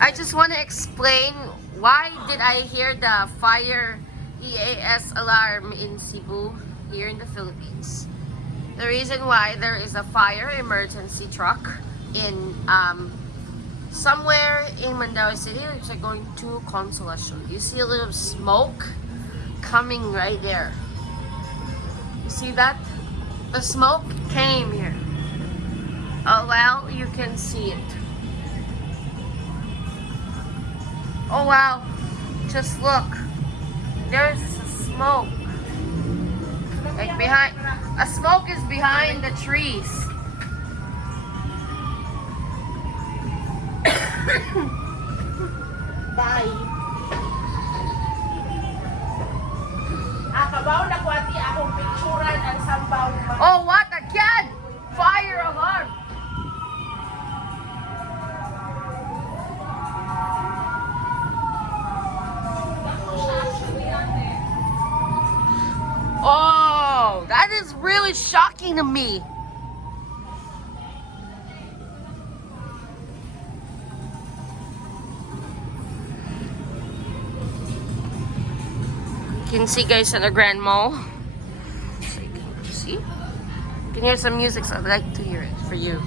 I just want to explain why did I hear the fire EAS alarm in Cebu here in the Philippines. The reason why there is a fire emergency truck in somewhere in Mandaue City, which are going to Consolacion. You see a little smoke coming right there. You see that? The smoke came here. Oh well, you can see it. Oh wow, just look. There's smoke. Like behind, a smoke is behind the trees. Bye. Kabaw na ko ati akong picturean ang sambaw. Oh what again? Fire alarm. Oh, that is really shocking to me. You can see guys in the Grand Mall. So you can see. You can hear some music, so I'd like to hear it for you.